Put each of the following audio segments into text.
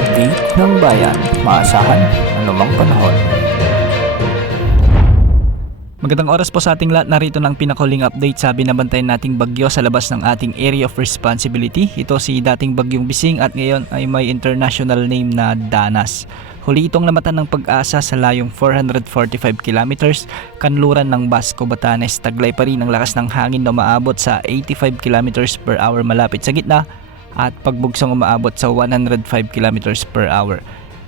update ng bayan, maasahan anumang panahon. Magandang oras po sa ating lahat. Narito ng pinakahuling update sa binabantayan nating bagyo sa labas ng ating area of responsibility. Ito si dating bagyong Bising at ngayon ay may international name na Danas. Huli itong namatan ng Pag-asa sa layong 445 kilometers, kanluran ng Basco, Batanes. Taglay pa rin ang lakas ng hangin na umaabot sa 85 kilometers per hour malapit sa gitna at pagbugsong umaabot sa 105 kilometers per hour.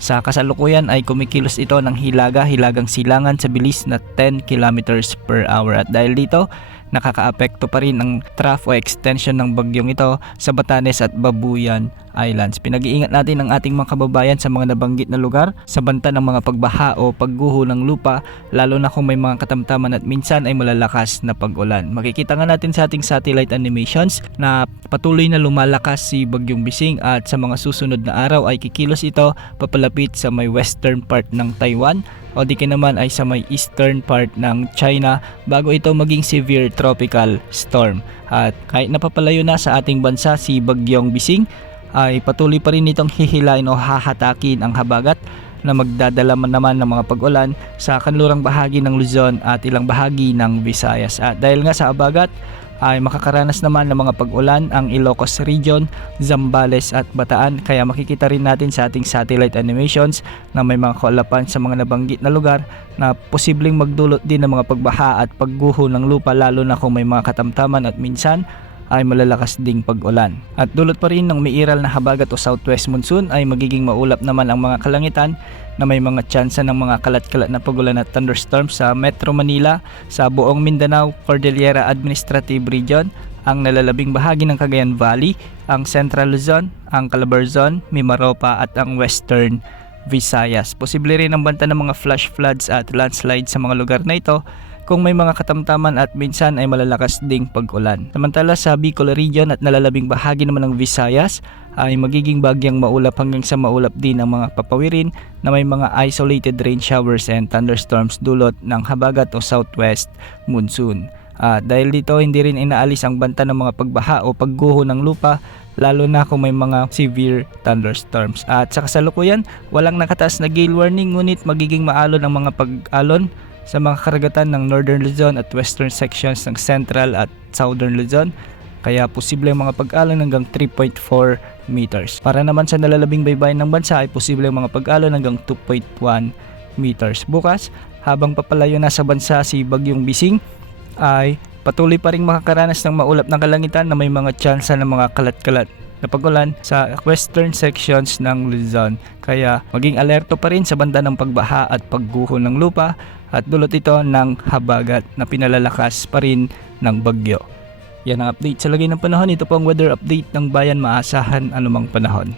Sa kasalukuyan ay kumikilos ito ng hilagang silangan sa bilis na 10 kilometers per hour at dahil dito nakakaapekto pa rin ang trough o extension ng bagyong ito sa Batanes at Babuyan Islands. Pinag-iingat natin ang ating mga kababayan sa mga nabanggit na lugar sa banta ng mga pagbaha o pagguho ng lupa, lalo na kung may mga katamtaman at minsan ay malalakas na pag-ulan. Makikita nga natin sa ating satellite animations na patuloy na lumalakas si Bagyong Bising at sa mga susunod na araw ay kikilos ito papalapit sa may western part ng Taiwan o di naman ay sa may eastern part ng China bago ito maging severe tropical storm. At kahit napapalayo na sa ating bansa si Bagyong Bising ay patuloy pa rin itong hihilain o hahatakin ang habagat na magdadala naman ng mga pag-ulan sa kanlurang bahagi ng Luzon at ilang bahagi ng Visayas. At dahil nga sa habagat ay makakaranas naman ng mga pag-ulan ang Ilocos Region, Zambales at Bataan, kaya makikita rin natin sa ating satellite animations na may mga kaulapan sa mga nabanggit na lugar na posibleng magdulot din ng mga pagbaha at pagguho ng lupa, lalo na kung may mga katamtaman at minsan ay malalakas ding pag-ulan. At dulot pa rin ng umiiral na habagat o southwest monsoon ay magiging maulap naman ang mga kalangitan na may mga tsansa ng mga kalat-kalat na pag-ulan at thunderstorms sa Metro Manila, sa buong Mindanao, Cordillera Administrative Region, ang nalalabing bahagi ng Cagayan Valley, ang Central Luzon, ang Calabarzon, Mimaropa at ang Western Visayas. Posible rin ang banta ng mga flash floods at landslides sa mga lugar na ito kung may mga katamtaman at minsan ay malalakas ding pag-ulan. Samantala sa Bicol Region at nalalabing bahagi naman ng Visayas ay magiging bagyang maulap hanggang sa maulap din ang mga papawirin na may mga isolated rain showers and thunderstorms dulot ng habagat o southwest monsoon. Dahil dito hindi rin inaalis ang banta ng mga pagbaha o pagguho ng lupa, lalo na kung may mga severe thunderstorms. At sa kasalukuyan, walang nakataas na gale warning ngunit magiging maalon ang mga pag-alon sa mga karagatan ng Northern Luzon at Western sections ng Central at Southern Luzon, kaya posible ang mga pag-alon hanggang 3.4 meters. Para naman sa nalalabing baybayin ng bansa ay posible ang mga pag-alon hanggang 2.1 meters. Bukas, habang papalayo na sa bansa si Bagyong Bising, ay patuloy pa rin makakaranas ng maulap na kalangitan na may mga tsansa ng mga kalat-kalat na pag-ulan sa western sections ng Luzon. Kaya maging alerto pa rin sa banda ng pagbaha at pagguho ng lupa at dulot ito ng habagat na pinalalakas pa rin ng bagyo. Yan ang update sa lagay ng panahon. Ito po ang weather update ng bayan, maasahan anumang panahon.